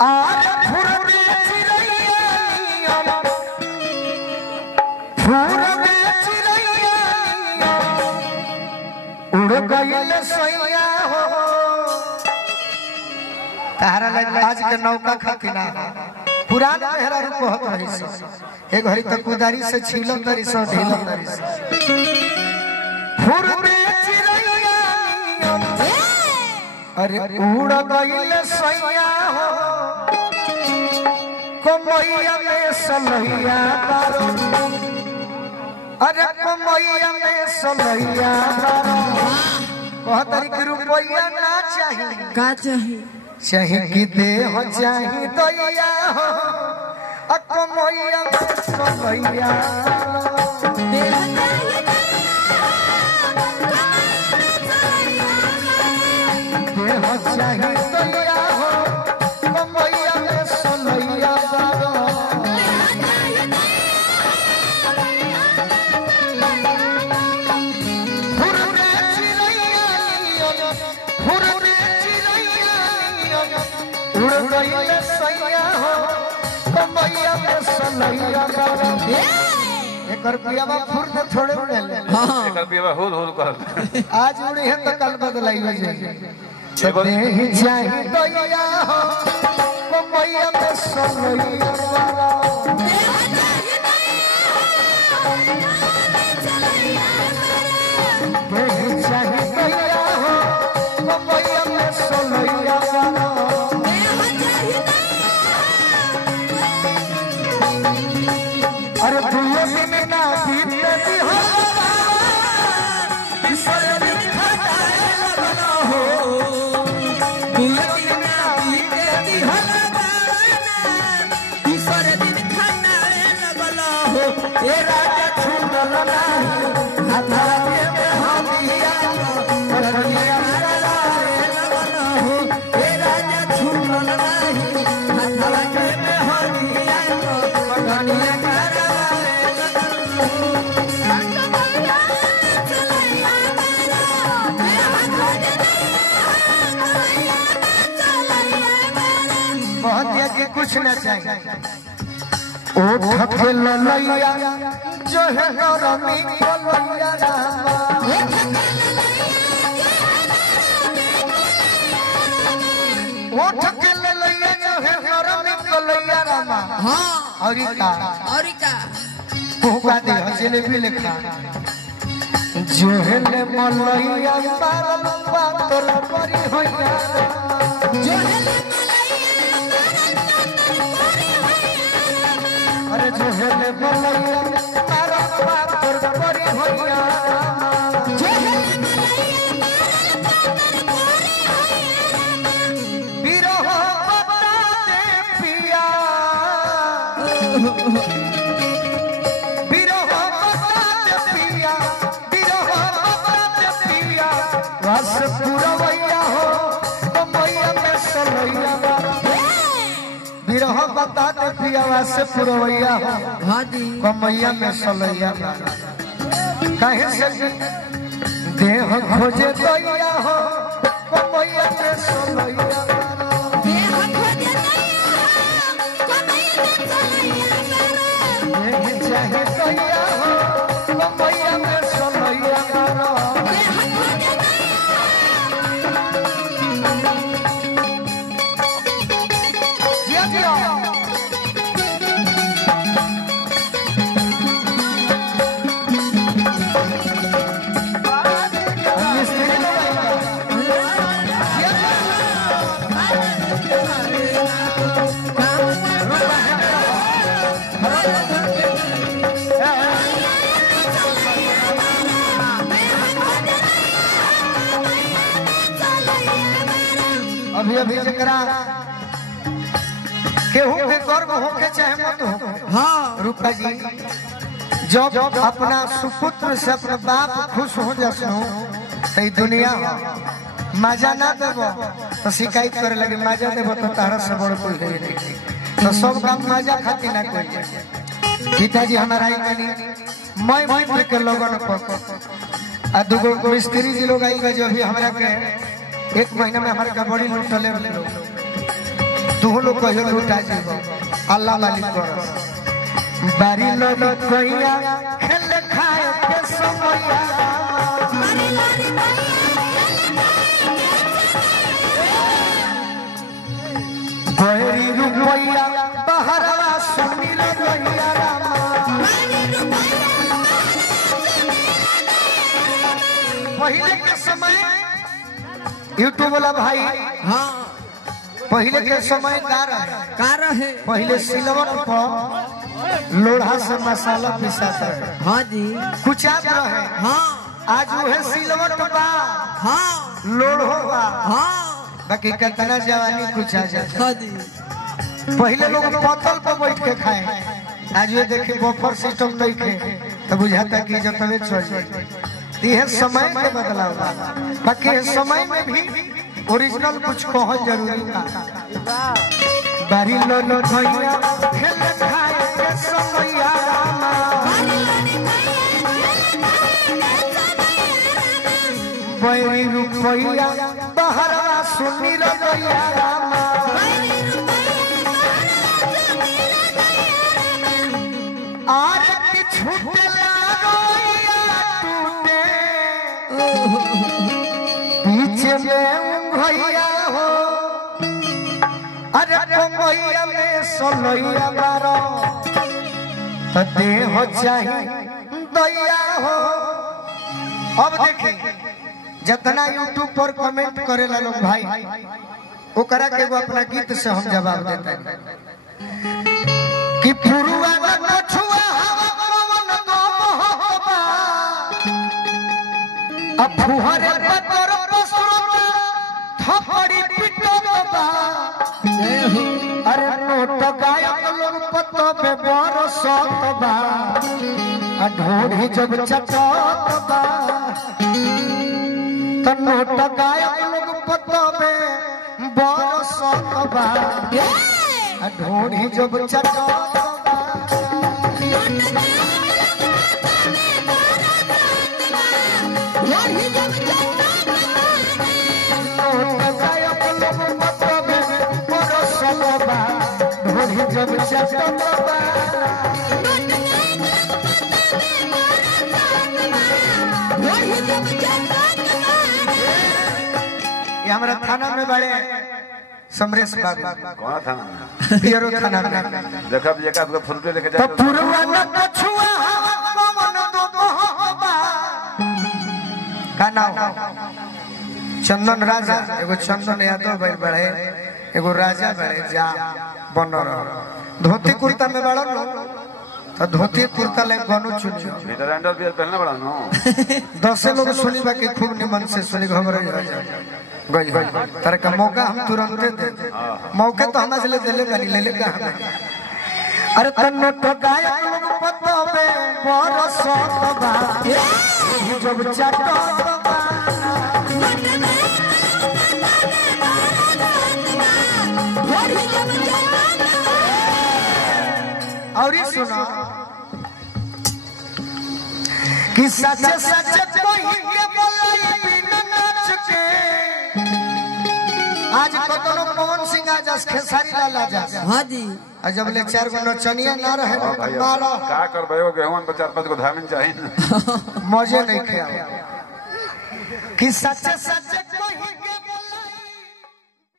आज फुरबे चिरैया फुरबे चिरैया उड़ गइल सैया हो तारा लग आज के नौका खकिना पुराना मेहरा रूप होत रही से एक घड़ी तक कुदारी से छीलो तरी से ढीलो तरी से फुरबे चिरैया अरे उड़ गइल सैया हो कमैया में सलैया तारो अरे कमैया में सलैया तारो कह तरी के रुपया ना चाहिए का चाहिए चाहे कि देह चाहे दैया हो कमैया में सलैया देह चाहे दैया हो कमैया में सलैया थोड़े आज उड़ी है तो कल बदलाई हो जाएगी अरे भूलो दिन ना बीते हो ईश्वर दिन खटाए लगना हो भूलो दिन ना बीते हो ईश्वर दिन खटाए लगना हो ए राजा छूटल नाही हाथा में हमिया परनिया लगाए लगना हो ए राजा छूटल नाही हाथा में हमिया परनिया कुछ न चाहिए ओ ठके ललैया जो है गरमी ललैया रामा ओ ठके ललैया जो है गरमी ललैया रामा हां और का भूखा दे जलेबी लिखा जो है ले मलैया पारल पातल परी होया जो है अरे जो है ले मलैया मारा पातर परी होया जो है ले मलैया बिरह बताते पिया बिरह बताते पिया बिरह बताते पिया रस पुरवैया हो कमैया में सलैया बिरह बताते पियावा से पुरवैया हो कमैया में सलैया कहे से देह खोजे दैया हो कमैया में सलैया देह चाहे दैया हो कमैया में सलैया अभी अभी जकरा केहू के गर्व होके चाहे मत हो हाँ रूपा जी जब अपना सुपुत्र से अपना बाप खुश हो जासो तो दुनिया मजा ना देबो तो शिकायत करे लगे मजा देबो तो तारा से बड़ कोई नहीं तो सब काम मजा खाती ना कोई पिताजी हमारा आई कनी मैं के लोगन पर आ दुगो मिस्त्री जी लोग आई जो भी हमरा के एक महीना में हमारे का बड़ी लूटले लोग तू लोग कहियो लुटा जीवो अल्लाह मालिक करस बारी लड़ी कहिया खेल खाए के समया बहरी रुपया बहरवा सुनी रहिया रामा पहले के समय यूट्यूब वाला भाई हाँ पहले के समय का रहे पहले सिलवट पर लोढ़ा से मसाला पिसाता है हाँ जी कुचात रहे हाँ आज वो है सिलवट बा हाँ लोढ़ो बा हाँ बाकी कितना जवानी कुछ आ जाता हाँ जी पहले लोग पत्थर पर बैठ के खाए आज ये देखिए बफर सिस्टम नहीं खे तो बुझाता कि जब तबे चल यह समय के बदलाव बाकी समय में भी ओरिजिनल कुछ कहल जरूरी बा बारी लो लो भैया खेल खाए के समया रामा बहरी रुपया बहरवा सुनी रहिया रामा आज की छूटला रोइया टूटे पीछे में भैया हो अरे कमैया में सोलैया बारो देह चाही दैया हो अब देखिए जितना यूट्यूब पर कमेंट करेला लोग भाई ओकरा के वो अपना गीत से हम जवाब देते हैं कि पुरुआ न छुआ हवा पवन दो मोहबा अब फुहरे पतर पसरता थपड़ी पिटबा अरे नोट गायक लोग पत्तो पे बरसतबा आ ढोढ़ी जब चटतबा त नोट गायक लोग पत्तो पे बरसतबा आ ढोढ़ी जब चटतबा जब ये हमारा थाना में बड़े समरेश बाबू कौन थाना पियरो थाना में देखा भी एक आदमी फुलटे लेके तो पुरवा न छुआ पवन दो मोहबा का नाम चंदन राजा एगो चंदन यादव भाई बड़े एगो राजा बड़े जा बन धोती कुर्ता में बड़ा तो धोती कुर्ता ले गनो चुनियो भीतर अंडर बियर पहनना पड़ा नो 10 लोग सुनी बाकी खूब निमन से सुनी खबर गई तारे का मौका हम तुरंत दे मौके तो हम ले देले बनी ले ले कहां अरे तन्नो तो गायक लोग पत्तो पे बरसतबा जब चटतबा और ये सुनो कि सच सच कोई के बोलाई बिना नाच के आज कतनो पवन सिंह आज खेसारी लाला जा हाँ जी जब ले 4 गो नचनिया ना रहे मारो का करबे हो गेहूं पर 4-5 गो धामिन चाहिए मजे नहीं खेल कि सच सच